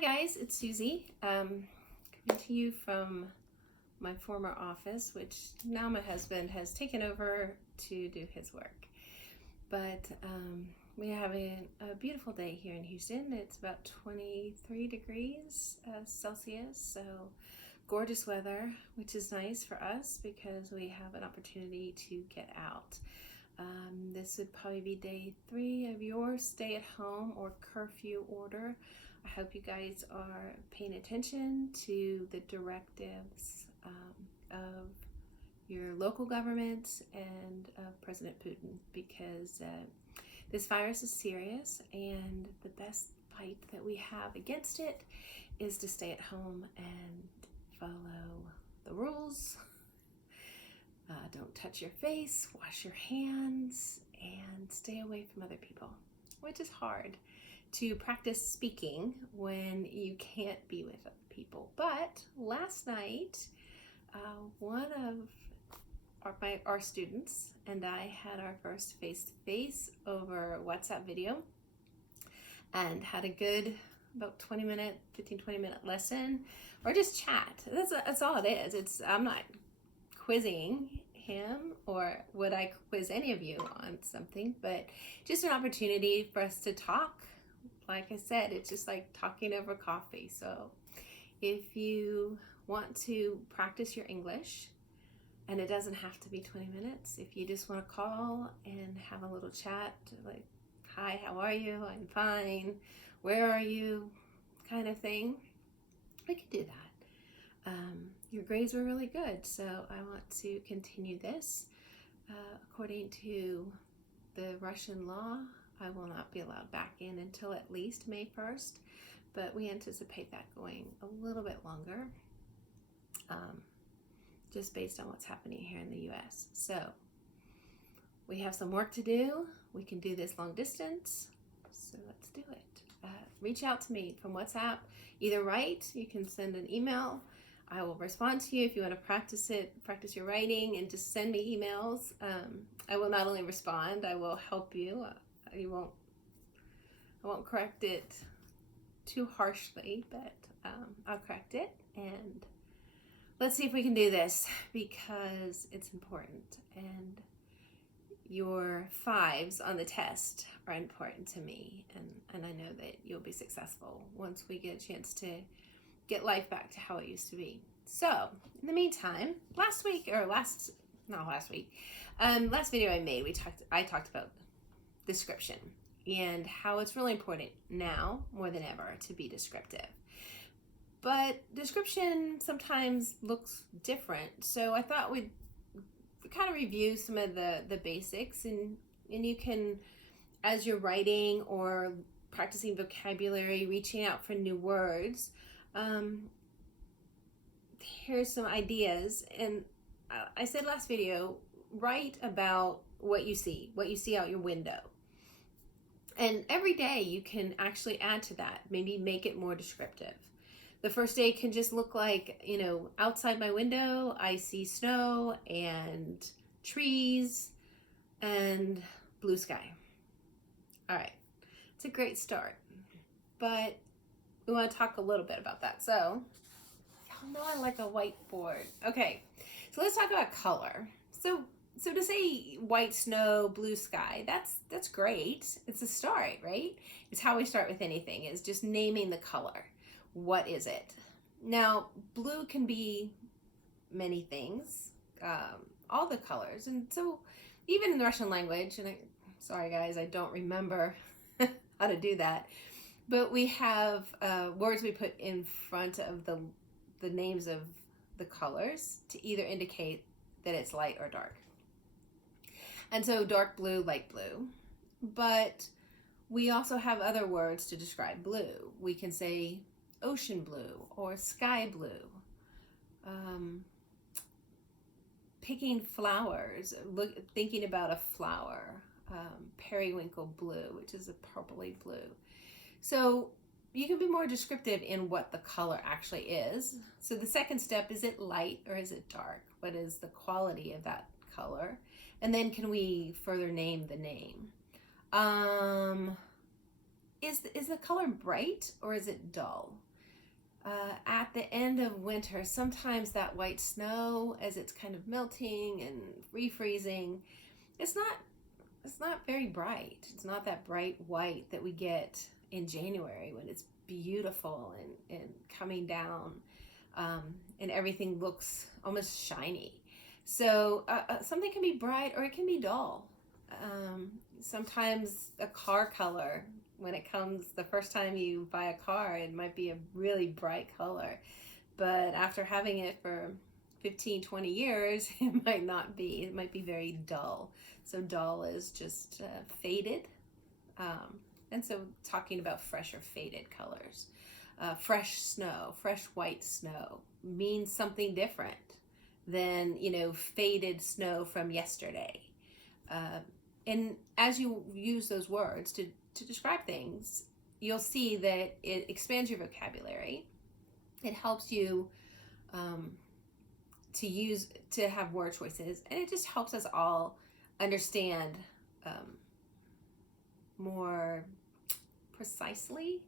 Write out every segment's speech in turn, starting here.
Hi guys, it's Susie. Coming to you from my former office, which now my husband has taken over to do his work. But we're having a beautiful day here in Houston. It's about 23 degrees Celsius, so gorgeous weather, which is nice for us because we have an opportunity to get out. This would probably be day 3 of your stay at home or curfew order. I hope you guys are paying attention to the directives of your local government and of President Putin, because this virus is serious, and the best fight that we have against it is to stay at home and follow the rules. Don't touch your face, wash your hands, and stay away from other people, which is hard to practice speaking when you can't be with other people. But last night, one of our students and I had our first face-to-face over WhatsApp video and had a good about 15-20 minute lesson, or just chat. That's all it is. I'm not quizzing him, or would I quiz any of you on something, but just an opportunity for us to talk. Like I said, it's just like talking over coffee. So if you want to practice your English, and it doesn't have to be 20 minutes, if you just want to call and have a little chat, like, hi, how are you? I'm fine. Where are you? Kind of thing, we could do that. Your grades were really good, so I want to continue this. According to the Russian law, I will not be allowed back in until at least May 1st, but we anticipate that going a little bit longer, just based on what's happening here in the US. So we have some work to do. We can do this long distance, so let's do it. Reach out to me from WhatsApp. Either write, you can send an email. I will respond to you if you want to practice your writing, and just send me emails. I will not only respond, I will help you. I won't correct it too harshly, but I'll correct it, and let's see if we can do this, because it's important, and your 5s on the test are important to me, and I know that you'll be successful once we get a chance to get life back to how it used to be. So in the meantime, last video I made, I talked about description and how it's really important now more than ever to be descriptive. But description sometimes looks different, so I thought we'd kind of review some of the basics, and you can, as you're writing or practicing vocabulary, reaching out for new words, here's some ideas. And I said last video, write about what you see out your window. And every day you can actually add to that, maybe make it more descriptive. The first day can just look like, outside my window, I see snow and trees and blue sky. All right, it's a great start, but we want to talk a little bit about that. So, y'all know I like a whiteboard. Okay, so let's talk about color. So to say white snow, blue sky, that's great. It's a start, right? It's how we start with anything, is just naming the color. What is it? Now, blue can be many things, all the colors. And so even in the Russian language, and sorry guys, I don't remember how to do that, but we have words we put in front of the names of the colors to either indicate that it's light or dark. And so dark blue, light blue. But we also have other words to describe blue. We can say ocean blue or sky blue. Picking flowers, thinking about a flower, periwinkle blue, which is a purpley blue. So you can be more descriptive in what the color actually is. So the second step, is it light or is it dark? What is the quality of that color? And then can we further name the name? Is the color bright or is it dull? at the end of winter, sometimes that white snow, as it's kind of melting and refreezing, it's not very bright. It's not that bright white that we get in January when it's beautiful and coming down, and everything looks almost shiny. So something can be bright or it can be dull. Sometimes a car color, when it comes the first time you buy a car, it might be a really bright color, but after having it for 15, 20 years, it might not be. It might be very dull. So dull is just faded. And so talking about fresh or faded colors. Fresh snow, fresh white snow means something different than, faded snow from yesterday. And as you use those words to describe things, you'll see that it expands your vocabulary. It helps you to have word choices, and it just helps us all understand more precisely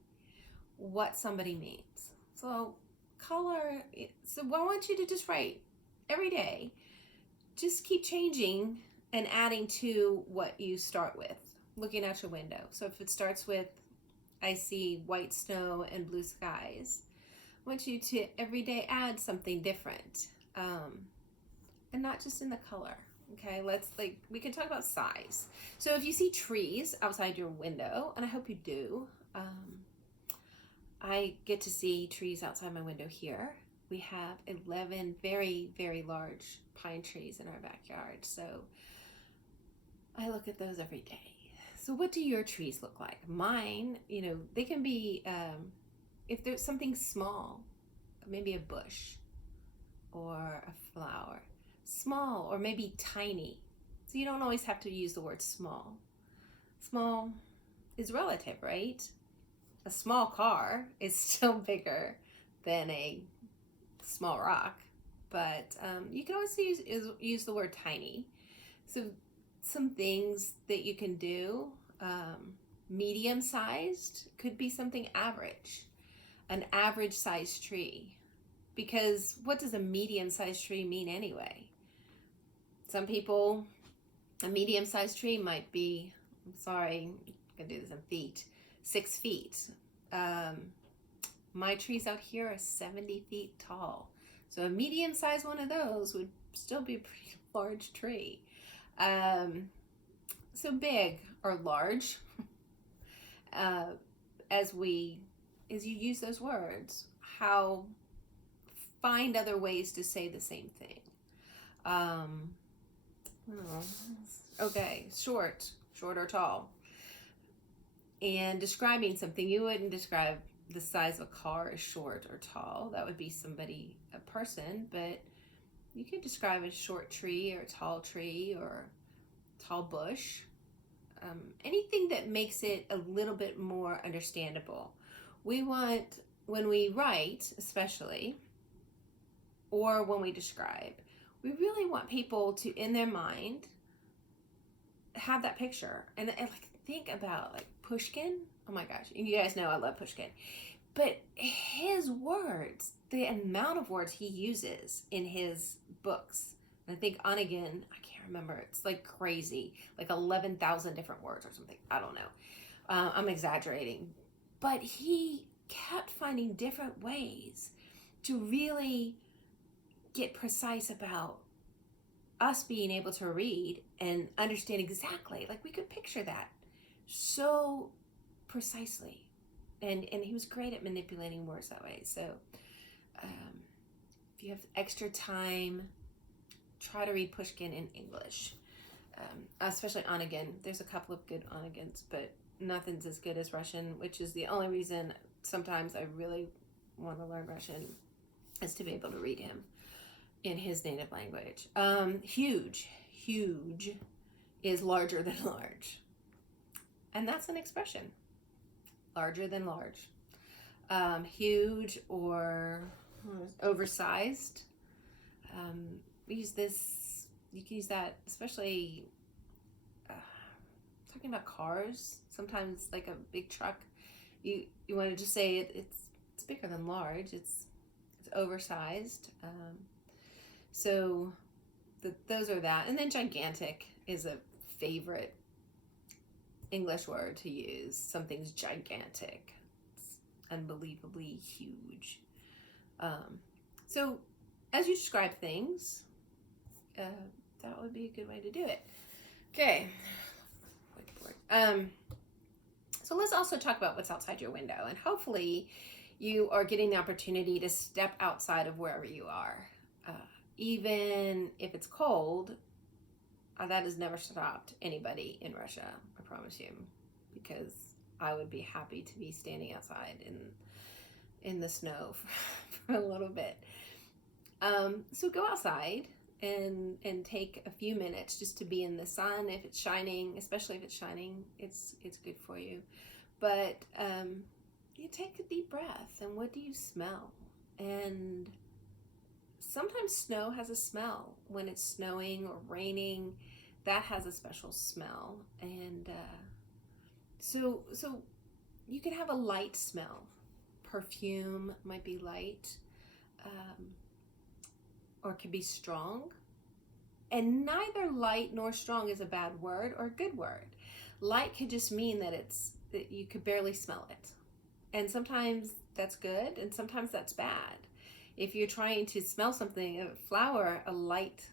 what somebody means. So color, so I want you to just write every day, just keep changing and adding to what you start with, looking out your window. So if it starts with, I see white snow and blue skies, I want you to every day add something different, and not just in the color. Okay, we can talk about size. So if you see trees outside your window, and I hope you do, I get to see trees outside my window here. We have 11 very, very large pine trees in our backyard. So I look at those every day. So what do your trees look like? Mine, they can be, if there's something small, maybe a bush or a flower, small or maybe tiny. So you don't always have to use the word small. Small is relative, right? A small car is still bigger than a small rock, but you can always use the word tiny. So some things that you can do, medium-sized could be something average, an average-sized tree. Because what does a medium-sized tree mean anyway? Some people, a medium-sized tree might be, I'm gonna do this in feet, 6 feet. My trees out here are 70 feet tall. So a medium-sized one of those would still be a pretty large tree. So big or large, as you use those words, find other ways to say the same thing. Okay, short or tall. And describing something, you wouldn't describe the size of a car as short or tall. That would be a person, but you could describe a short tree or a tall tree or tall bush. Anything that makes it a little bit more understandable. We want, when we write especially, or when we describe, we really want people to, in their mind, have that picture and think about Pushkin. Oh my gosh, you guys know I love Pushkin. But his words, the amount of words he uses in his books, and I think Onegin, I can't remember, it's crazy, 11,000 different words or something. I don't know. I'm exaggerating. But he kept finding different ways to really get precise about us being able to read and understand exactly, we could picture that so precisely. And he was great at manipulating words that way. So if you have extra time, try to read Pushkin in English, especially Onegin. There's a couple of good Onegins, but nothing's as good as Russian, which is the only reason sometimes I really want to learn Russian, is to be able to read him in his native language. Huge is larger than large. And that's an expression. Larger than large. Huge or oversized. We use this, you can use that, especially talking about cars. Sometimes a big truck, you want to just say it's bigger than large. It's oversized. So those are that. And then gigantic is a favorite English word to use. Something's gigantic. It's unbelievably huge. So as you describe things, that would be a good way to do it. Okay. So let's also talk about what's outside your window. And hopefully you are getting the opportunity to step outside of wherever you are. Even if it's cold, that has never stopped anybody in Russia, I promise you, because I would be happy to be standing outside in the snow for a little bit. So go outside and take a few minutes just to be in the sun. If it's shining, especially if it's shining, it's good for you. But you take a deep breath, and what do you smell? And sometimes snow has a smell. When it's snowing or raining, that has a special smell. And so you can have a light smell. Perfume might be light, or it can be strong. And neither light nor strong is a bad word or a good word. Light could just mean that you could barely smell it. And sometimes that's good, and sometimes that's bad. If you're trying to smell something, a flower, a light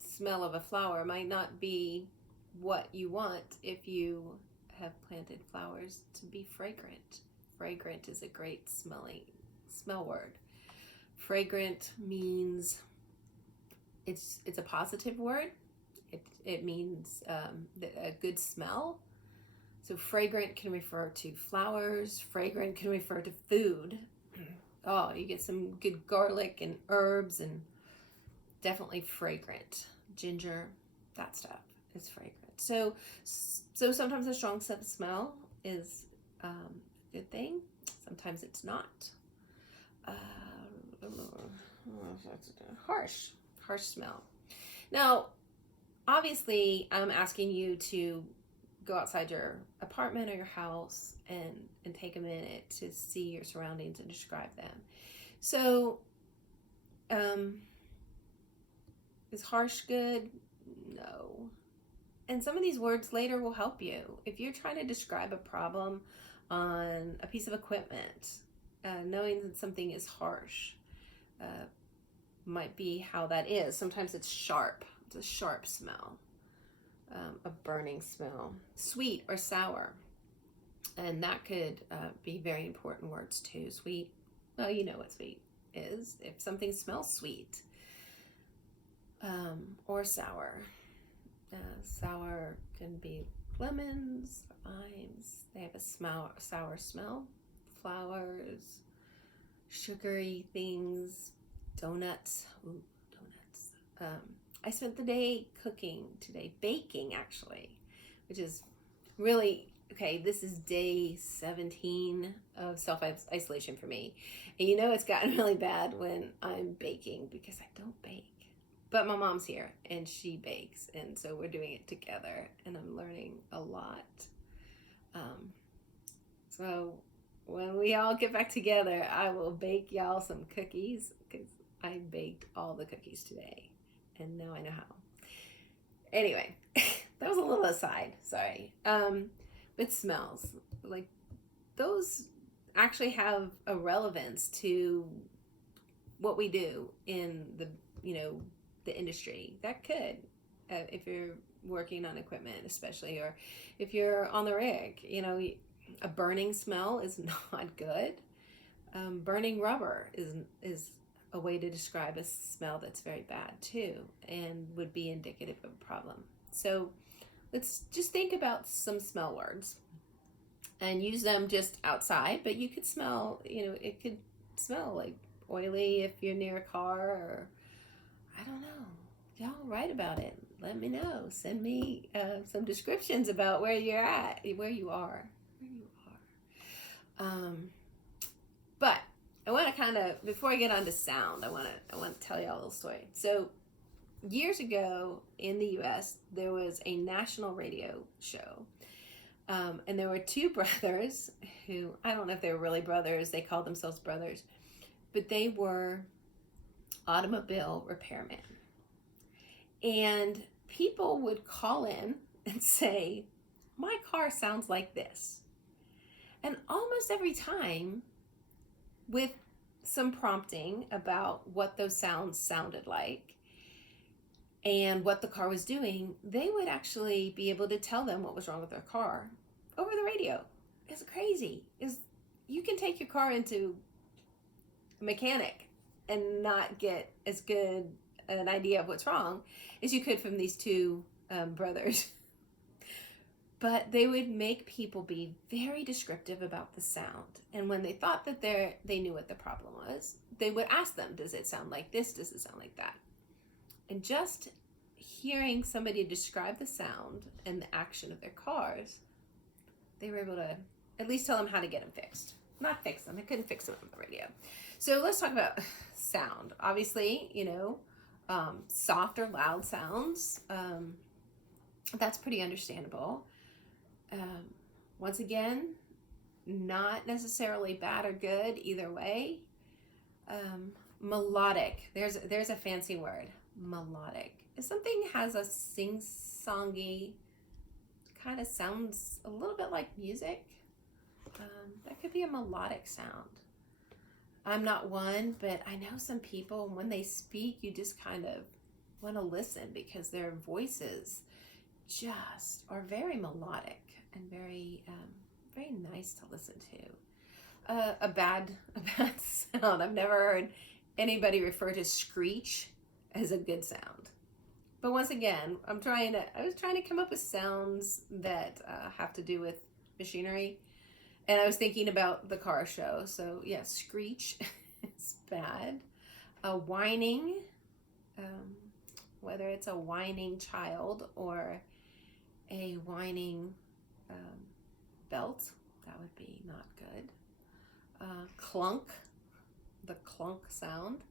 smell of a flower might not be what you want if you have planted flowers to be fragrant. Fragrant is a great smell word. Fragrant means it's a positive word. It means a good smell. So fragrant can refer to flowers. Fragrant can refer to food. Oh, you get some good garlic and herbs, and definitely fragrant. Ginger, that stuff is fragrant. So sometimes a strong smell is a good thing. Sometimes it's not. Harsh smell. Now, obviously, I'm asking you to go outside your apartment or your house and take a minute to see your surroundings and describe them. So, is harsh good? No. And some of these words later will help you. If you're trying to describe a problem on a piece of equipment, knowing that something is harsh might be how that is. Sometimes it's sharp. It's a sharp smell. A burning smell. Sweet or sour. And that could be very important words too. Sweet, well, you know what sweet is. If something smells sweet. Or sour. Sour can be lemons, limes. They have a sour smell. Flowers, sugary things, donuts. Ooh, donuts. I spent the day cooking today, baking actually, which is really, okay, this is day 17 of self-isolation for me. And you know it's gotten really bad when I'm baking because I don't bake. But my mom's here and she bakes, and so we're doing it together, and I'm learning a lot. So when we all get back together, I will bake y'all some cookies because I baked all the cookies today, and now I know how. Anyway, that was a little aside, sorry. But smells, like those actually have a relevance to what we do in the industry. That could, if you're working on equipment especially, or if you're on the rig, a burning smell is not good. Burning rubber is a way to describe a smell that's very bad too, and would be indicative of a problem. So let's just think about some smell words and use them just outside, but you could smell, it could smell like oily if you're near a car, or I don't know. Y'all write about it. Let me know. Send me some descriptions about where you're at, where you are. But I want to kind of, before I get on to sound, I want to tell y'all a little story. So years ago in the U.S., there was a national radio show And there were two brothers who, I don't know if they were really brothers, they called themselves brothers, but they were automobile repairmen. And people would call in and say, my car sounds like this. And almost every time, with some prompting about what those sounds sounded like and what the car was doing, they would actually be able to tell them what was wrong with their car over the radio. It's crazy. You can take your car into a mechanic and not get as good an idea of what's wrong as you could from these two brothers. But they would make people be very descriptive about the sound. And when they thought that they knew what the problem was, they would ask them, does it sound like this? Does it sound like that? And just hearing somebody describe the sound and the action of their cars, they were able to at least tell them how to get them fixed. Not fix them. They couldn't fix them on the radio. So let's talk about sound. Obviously, soft or loud sounds. That's pretty understandable. Once again, not necessarily bad or good either way. Melodic. There's a fancy word. Melodic. If something has a sing-songy, kind of sounds a little bit like music, that could be a melodic sound. I'm not one, but I know some people, when they speak, you just kind of want to listen because their voices just are very melodic and very nice to listen to. A bad sound. I've never heard anybody refer to screech as a good sound. But once again, I was trying to come up with sounds that have to do with machinery, and I was thinking about the car show. So yeah, screech is bad. Whining, whether it's a whining child or a whining belt, that would be not good. Clunk, the clunk sound.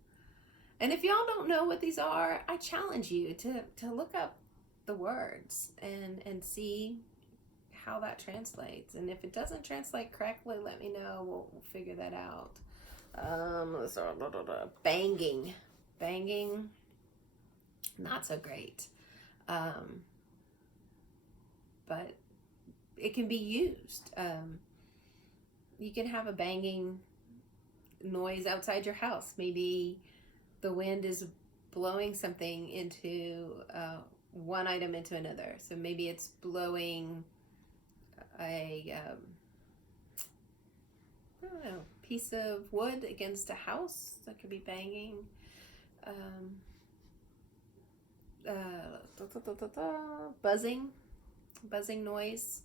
And if y'all don't know what these are, I challenge you to look up the words and see how that translates. And if it doesn't translate correctly, let me know. We'll figure that out. Banging, not so great. But it can be used. You can have a banging noise outside your house. Maybe the wind is blowing something into one item into another. So maybe it's blowing a piece of wood against a house. That could be banging. Buzzing noise.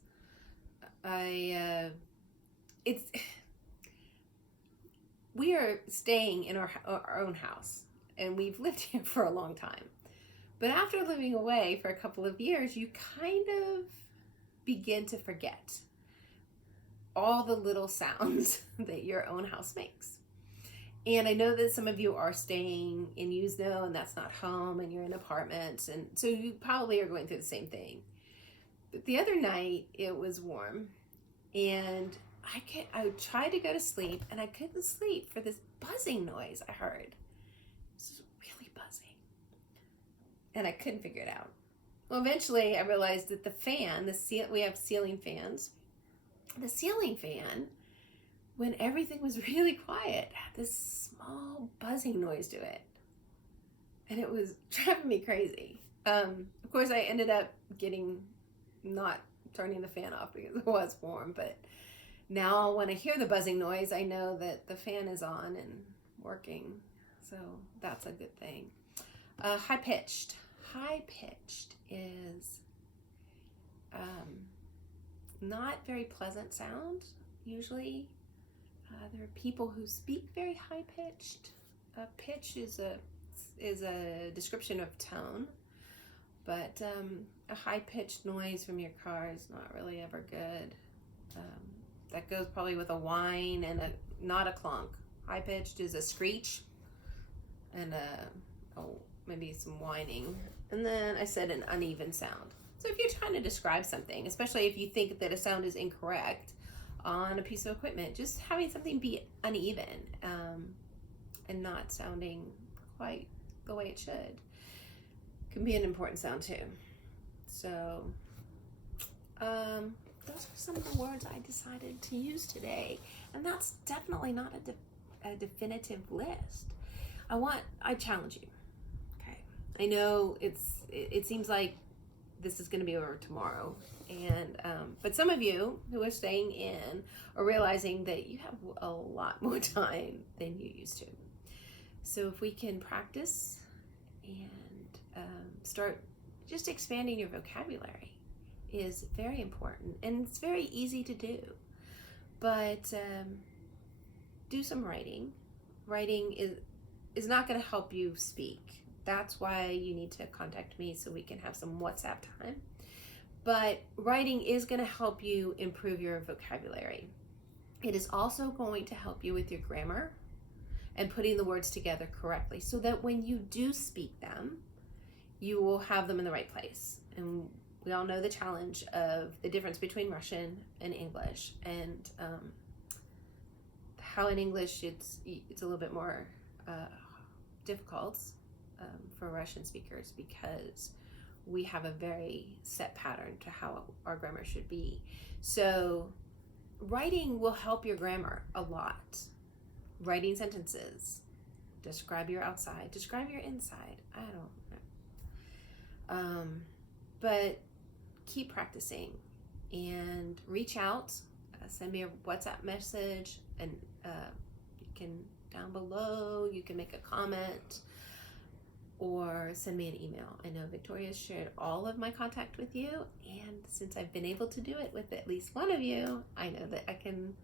We are staying in our own house, and we've lived here for a long time. But after living away for a couple of years, you kind of begin to forget all the little sounds that your own house makes. And I know that some of you are staying in Usno, and that's not home, and you're in apartments, and so you probably are going through the same thing. But the other night, it was warm, and I tried to go to sleep, and I couldn't sleep for this buzzing noise I heard. It was really buzzing, and I couldn't figure it out. Well, eventually, I realized that the fan, we have ceiling fans. The ceiling fan, when everything was really quiet, had this small buzzing noise to it, and it was driving me crazy. Of course, I ended up not turning the fan off because it was warm, but now when I hear the buzzing noise, I know that the fan is on and working, so that's a good thing. High-pitched is not very pleasant sound, usually. There are people who speak very high-pitched. Pitch is a description of tone, but a high-pitched noise from your car is not really ever good. That goes probably with a whine and not a clunk. High-pitched is a screech and maybe some whining. And then I said an uneven sound. So if you're trying to describe something, especially if you think that a sound is incorrect on a piece of equipment, just having something be uneven and not sounding quite the way it should can be an important sound too. So those are some of the words I decided to use today, and that's definitely not a definitive list. I challenge you. Okay, I know it seems like this is going to be over tomorrow, and but some of you who are staying in are realizing that you have a lot more time than you used to. So if we can practice and start just expanding your vocabulary is very important, and it's very easy to do. But do some writing. Writing is not going to help you speak. That's why you need to contact me so we can have some WhatsApp time. But writing is going to help you improve your vocabulary. It is also going to help you with your grammar and putting the words together correctly so that when you do speak them, you will have them in the right place. And we all know the challenge of the difference between Russian and English, and how in English it's a little bit more difficult for Russian speakers because we have a very set pattern to how our grammar should be. So writing will help your grammar a lot. Writing sentences, describe your outside, describe your inside. I don't know. But keep practicing and reach out. Send me a WhatsApp message, and you can down below, you can make a comment or send me an email. I know Victoria shared all of my contact with you, and since I've been able to do it with at least one of you, I know that I can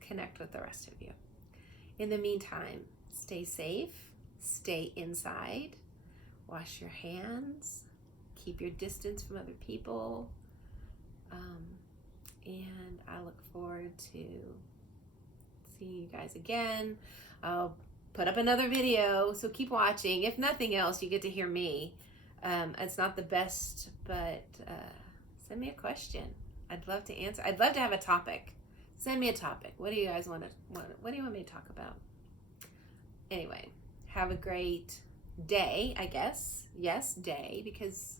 connect with the rest of you. In the meantime, stay safe, stay inside, wash your hands, keep your distance from other people, and I look forward to seeing you guys again. I'll put up another video, so keep watching. If nothing else, you get to hear me. It's not the best, but send me a question. I'd love to answer. I'd love to have a topic. Send me a topic. What do you guys want? What do you want me to talk about? Anyway, have a great day, I guess. Yes, day, because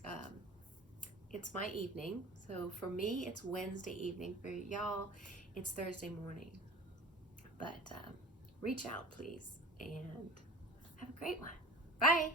it's my evening. So for me, it's Wednesday evening. For y'all, it's Thursday morning. But reach out, please, and have a great one. Bye.